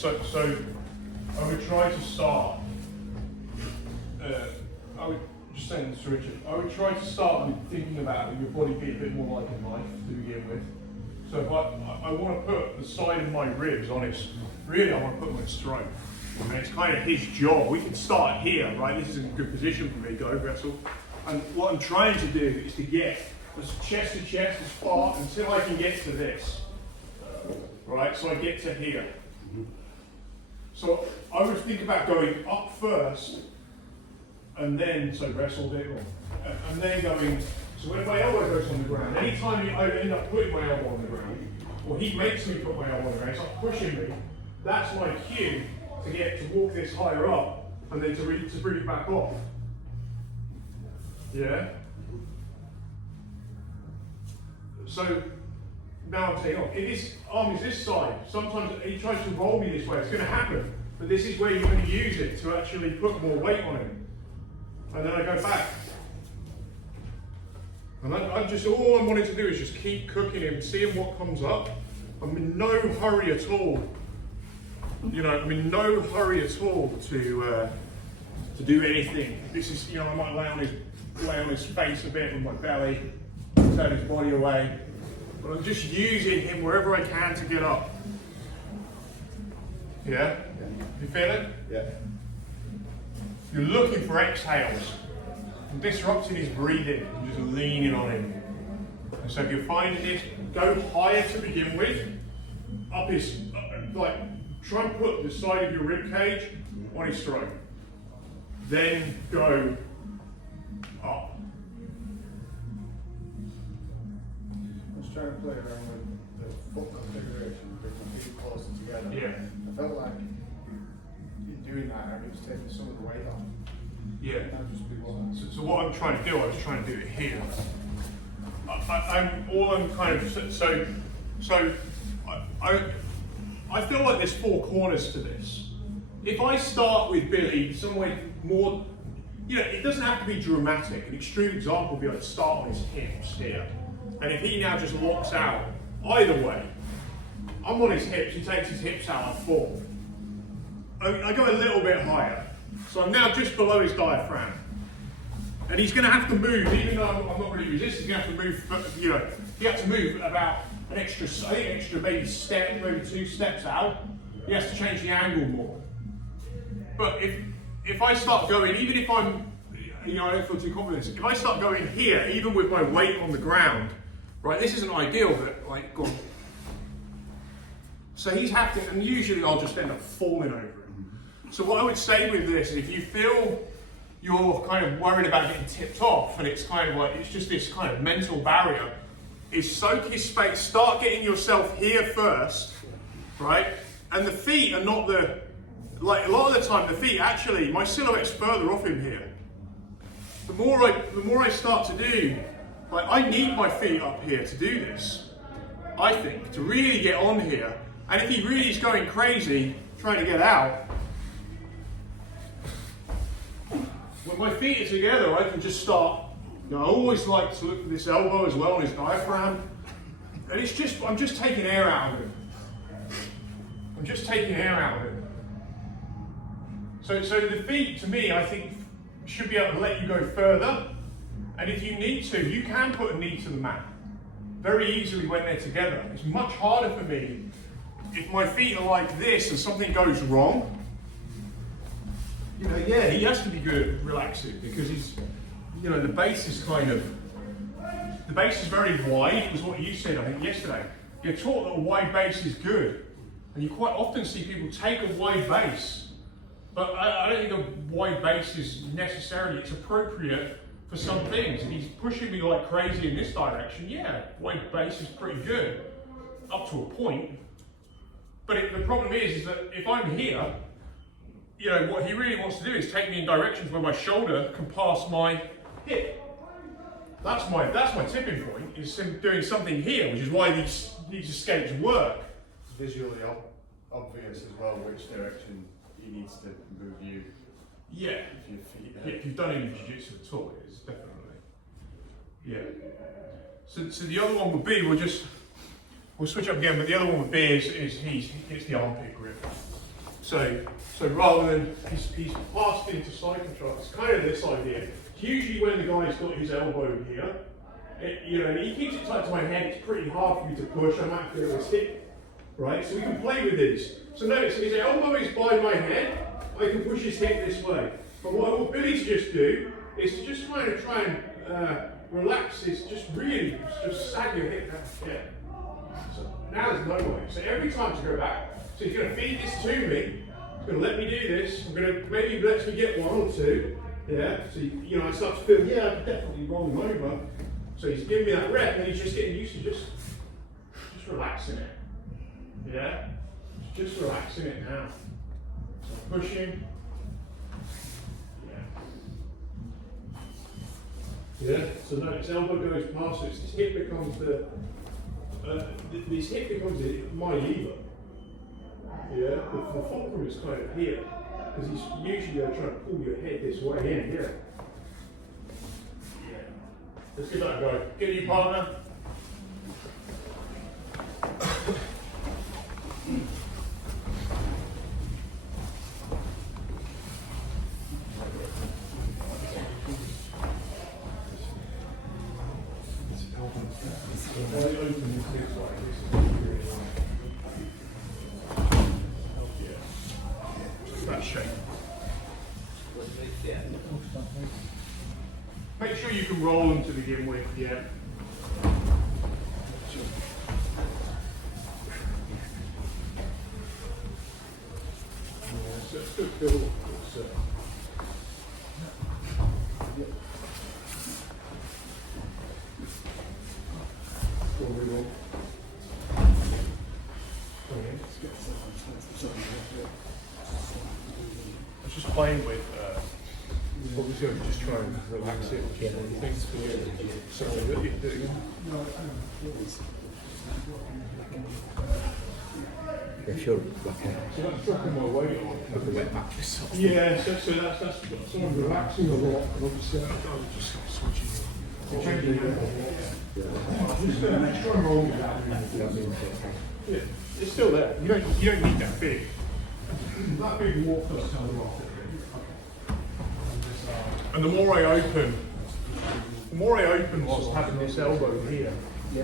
So I would try to start. I would just saying this to Richard. I would try to start with thinking about your body being a bit more like a knife to begin with. So if I want to put the side of my ribs on his, really I want to put my stroke. And it's kind of his jaw. We can start here, right? This is a good position for me, go wrestle. And what I'm trying to do is to get as chest to chest as far until I can get to this. Right, so I get to here. So I would think about going up first, and then, so wrestled it, and then going, so when my elbow goes on the ground, anytime I end up putting my elbow on the ground, or he makes me put my elbow on the ground, it's like pushing me, that's my cue to walk this higher up, and then to bring it back off. Yeah? So, now I'm saying, oh, if his arm is this side, sometimes he tries to roll me this way, it's going to happen, but this is where you're going to use it to actually put more weight on him. And then I go back. And all I'm wanting to do is just keep cooking him, seeing what comes up. I'm in no hurry at all. You know, I'm in no hurry at all to do anything. This is, I might lay on his face a bit with my belly, turn his body away. But I'm just using him wherever I can to get up. Yeah? You feel it? Yeah. You're looking for exhales. I'm disrupting his breathing. I'm just leaning on him. And so if you're finding this, go higher to begin with. Try and put the side of your rib cage on his throat. Then go up. I was trying to play around with the foot configuration, bring my feet closer together. Yeah. I felt like in doing that, I was taking some of the weight off. Yeah. So what I'm trying to do, I was trying to do it here. I feel like there's four corners to this. If I start with Billy, some way more, it doesn't have to be dramatic. An extreme example would be I'd start on his hips here. And if he now just locks out, either way, I'm on his hips, he takes his hips out, I fall. I go a little bit higher. So I'm now just below his diaphragm. And he's going to have to move, even though I'm not really resisting, he's going to have to move, he has to move about an extra maybe step, maybe 2 steps out. He has to change the angle more. But if I start going, even if I'm, I don't feel too confident, if I start going here, even with my weight on the ground, right, this isn't ideal, but go on. So he's having, and usually I'll just end up falling over him. So what I would say with this is if you feel you're kind of worried about getting tipped off and it's kind of like, it's just this kind of mental barrier, is soak his space, start getting yourself here first, right? And the feet are not a lot of the time the feet actually, my silhouette's further off him here. The more I start to do, I need my feet up here to do this, I think, to really get on here. And if he really is going crazy, trying to get out, when my feet are together, I can just start. I always like to look at this elbow as well, on his diaphragm. And I'm just taking air out of him. I'm just taking air out of him. So the feet, to me, I think, should be able to let you go further. And if you need to, you can put a knee to the mat very easily when they're together. It's much harder for me if my feet are like this and something goes wrong. He has to be good at relaxing because he's, the base is the base is very wide. It was what you said, I think, yesterday. You're taught that a wide base is good. And you quite often see people take a wide base. But I don't think a wide base is necessarily, it's appropriate for some things. And he's pushing me like crazy in this direction. Yeah, wide base is pretty good, up to a point. But the problem is that if I'm here, what he really wants to do is take me in directions where my shoulder can pass my hip. That's my tipping point, is him doing something here, which is why these escapes work. It's visually obvious as well which direction he needs to move you. Yeah. If your feet If you've done any jiu-jitsu at all, it is definitely. Yeah. So the other one would be, we'll switch up again, but the other one would be is he gets the armpit grip. So rather than he's passed into side control, it's kind of this idea. Usually when the guy's got his elbow here, and he keeps it tight to my head, it's pretty hard for me to push. I might feel his hip, right? So we can play with these. So notice his elbow is by my head. I can push his hip this way. But what I want Billy to just do is to just try and relax his, just sag your hip down. Yeah. So now there's no way. So every time to go back. So he's going to feed this to me. He's going to let me do this. I'm going to maybe he lets me get one or two. Yeah. So I start to feel, yeah, I can definitely roll him over. So he's giving me that rep, and he's just getting used to just relaxing it. Yeah. Just relaxing it now. So I'm pushing. Yeah, so no, its elbow goes past it, his hip becomes this hip becomes my lever. Yeah, the fulcrum is kind of here, because he's usually trying to pull your head this way in, yeah. Let's give that a go. Get you, partner. That shape. Make sure you can roll them to begin with, yeah. So it's good build. I was just playing with, obviously I'm just trying to relax it. So Yeah, sure, like so that's dropping my weight on. a wet mattress. Yeah, so that's someone relaxing a lot, and obviously I'm just switching. Changing the angle. Just try and roll it out. Yeah, it's still there. You don't need that big. That big walk does tell you off. And the more I open whilst having this elbow here, the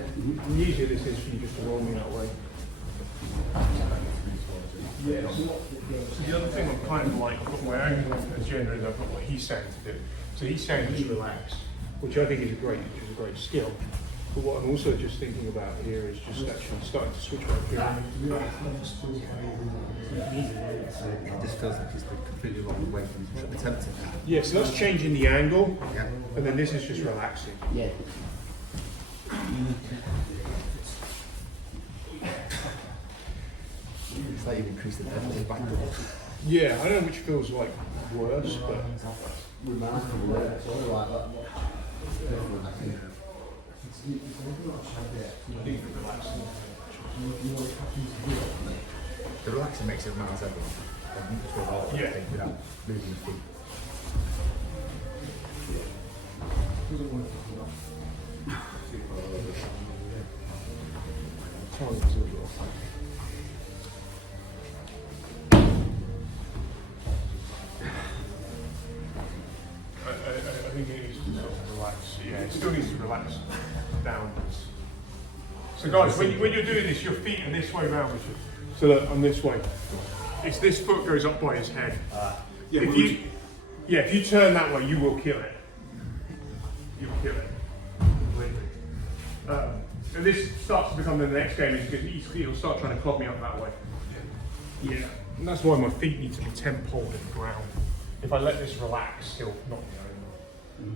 easier this is for you just to roll me that way. Yeah. So the other thing I'm kind of like, I've got my own agenda, is I've got what he's saying to do. So he's saying just relax, which I think is a great skill. But what I'm also just thinking about here is just actually starting to switch my pyramid. It just feels like it's completely wrong way from attempting that. Yeah, so that's changing the angle, Yeah. and then this is just relaxing. Yeah. It's like you've increased the depth backwards. Yeah, I don't know which feels like worse, but Remarkable. It's all like that. The relaxing makes it nice everyone. I think it's for a lot of Yeah. things without moving your feet. I think it needs to sort of relax. Yeah, it still needs to relax downwards. So guys, when you're doing this, your feet are this way round. So that I'm this way. It's this foot goes up by his head. If you turn that way, you will kill it. You'll kill it completely. And this starts to become the next game, is because he'll start trying to club me up that way. Yeah, and that's why my feet need to be temp-holed in the ground. If I let this relax, he'll knock me over.